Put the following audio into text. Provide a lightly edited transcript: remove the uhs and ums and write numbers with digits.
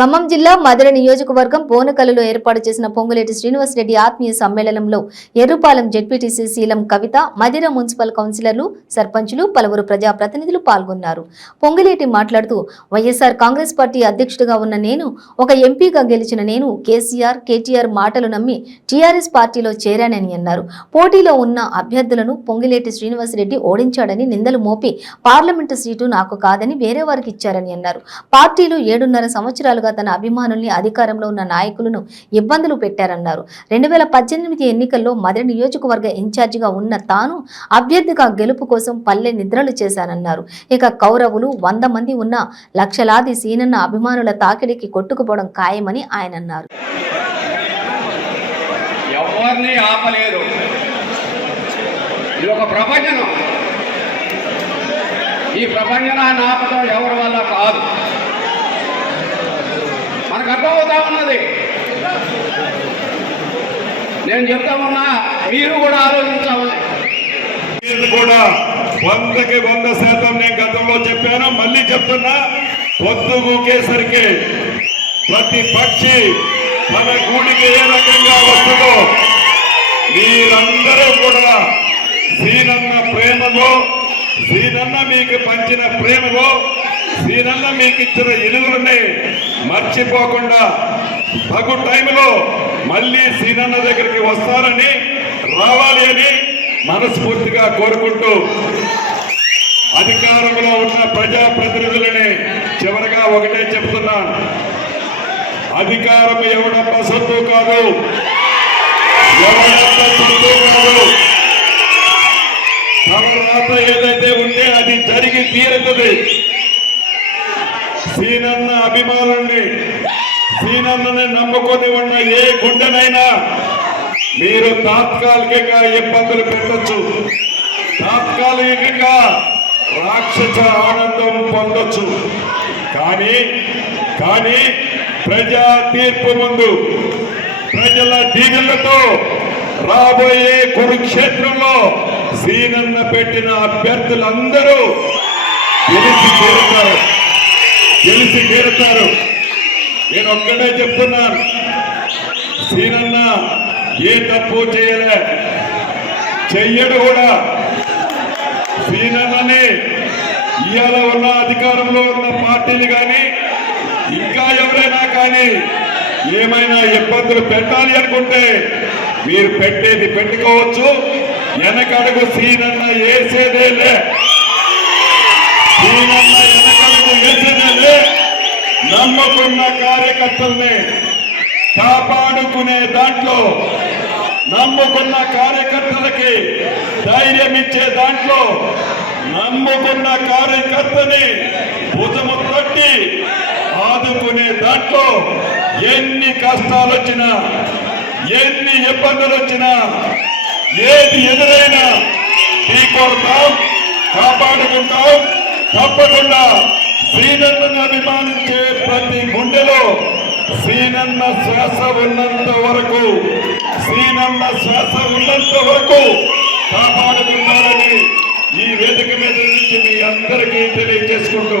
ఖమ్మం జిల్లా మధుర నియోజకవర్గం బోనకల్లులో ఏర్పాటు చేసిన పొంగులేటి శ్రీనివాసరెడ్డి ఆత్మీయ సమ్మేళనంలో ఎర్రుపాలెం జెడ్పీటీసీ శీలం కవిత, మధిర మున్సిపల్ కౌన్సిలర్లు, సర్పంచులు, పలువురు ప్రజాప్రతినిధులు పాల్గొన్నారు. పొంగులేటి మాట్లాడుతూ, వైఎస్ఆర్ కాంగ్రెస్ పార్టీ అధ్యక్షుడిగా ఉన్న నేను, ఒక ఎంపీగా గెలిచిన నేను కేసీఆర్, కేటీఆర్ మాటలు నమ్మి టీఆర్ఎస్ పార్టీలో చేరానని అన్నారు. పోటీలో ఉన్న అభ్యర్థులను పొంగులేటి శ్రీనివాసరెడ్డి ఓడించాడని నిందలు మోపి పార్లమెంటు సీటు నాకు కాదని వేరే వారికి ఇచ్చారని అన్నారు. పార్టీలు 7.5 సంవత్సరాలుగా తన అభిమానుల్ని, అధికారంలో ఉన్న నాయకులను ఇబ్బందులు పెట్టారన్నారు. 2018 ఎన్నికల్లో మధుర నియోజకవర్గ ఇన్ఛార్జిగా ఉన్న తాను అభ్యర్థిగా గెలుపు కోసం పల్లె నిద్రలు చేశానన్నారు. ఇక కౌరవులు 100 మంది ఉన్న లక్షలాది సీనన్న అభిమానుల తాకిడికి కొట్టుకుపోవడం ఖాయమని ఆయన అన్నారు. ఎవరిని ఆపలేరు. ఇది ఒక ప్రపంచం. ఈ ప్రపంచనాన్ని ఆపడం ఎవరి వల్ల కాదు. మనకు అర్థమవుతా ఉన్నది. నేను చెప్తా ఉన్నా, మీరు కూడా ఆలోచించాలి. కూడా 100కి 100% నేను గతంలో చెప్పాను, మళ్ళీ చెప్తున్నా. పొద్దుగూకేసరికి ప్రతి పక్షి తన గూడికి ఏ రకంగా వస్తుందో మీరందరూ కూడా సీనన్న ప్రేమలో, సీనన్న మీకు పంచిన ప్రేమలో, సీనన్న మీకు ఇచ్చిన ఇలువని మర్చిపోకుండా తగు టైంలో మళ్ళీ సీనన్న దగ్గరికి వస్తారని, రావాలి అని మనస్ఫూర్తిగా కోరుకుంటూ అధికారంలో ఉన్న ప్రజాప్రతినిధులని చివరిగా ఒకటే చెప్తున్నాను. అధికారం ఎవడప్ప సొత్తు కాదు, ఎవడప్ప సొత్తు కాదు. తమరాత ఏదైతే ఉంటే అది జరిగి తీరుతుంది. సీనన్న అభిమానుల్ని, సీనన్నని నమ్ముకొని ఉన్న ఏ గుండెనైనా మీరు తాత్కాలికంగా ఇబ్బందులు పెట్టచ్చు, తాత్కాలికంగా రాక్షస ఆనందం పొందొచ్చు. కానీ ప్రజా తీర్పు ముందు ప్రజల దీవెనలతో రాబోయే కురుక్షేత్రంలో సీనన్న పెట్టిన అభ్యర్థులందరూ గెలిచి తీరుతారు. నేను ఒక్కడే చెప్తున్నాను, సీనన్న ఏ తప్పు చేయలే, చెయ్యడు కూడా. సీనన్నని ఇవాళ ఉన్న అధికారంలో ఉన్న పార్టీలు కానీ ఇంకా ఎవరైనా కానీ ఏమైనా ఇబ్బందులు పెట్టాలి అనుకుంటే మీరు పెట్టేది పెట్టుకోవచ్చు. వెనకడుగు సీనన్న వేసేదేలే, సీనన్న వెనకడుగు వేసేదేలే. నమ్ముకున్న కార్యకర్తల్ని కాపాడుకునే దాంట్లో, నమ్ముకున్న కార్యకర్తలకి ధైర్యం ఇచ్చే దాంట్లో, నమ్ముకున్న కార్యకర్తని భుజము తట్టి ఆదుకునే దాంట్లో ఎన్ని కష్టాలు వచ్చినా, ఎన్ని ఇబ్బందులు వచ్చినా, ఏది ఎదురైనా ఢీకొడతాం, కాపాడుకుంటాం. తప్పకుండా సీనన్నను అభిమానించే ప్రతి గుండెలో సీనన్న శ్వాస ఉన్నంత వరకు, సీనన్న శ్వాస ఉన్నంత వరకు కాపాడుకుంటారని ఈ వేదిక మీద నుంచి మీ అందరికీ తెలియజేసుకుంటూ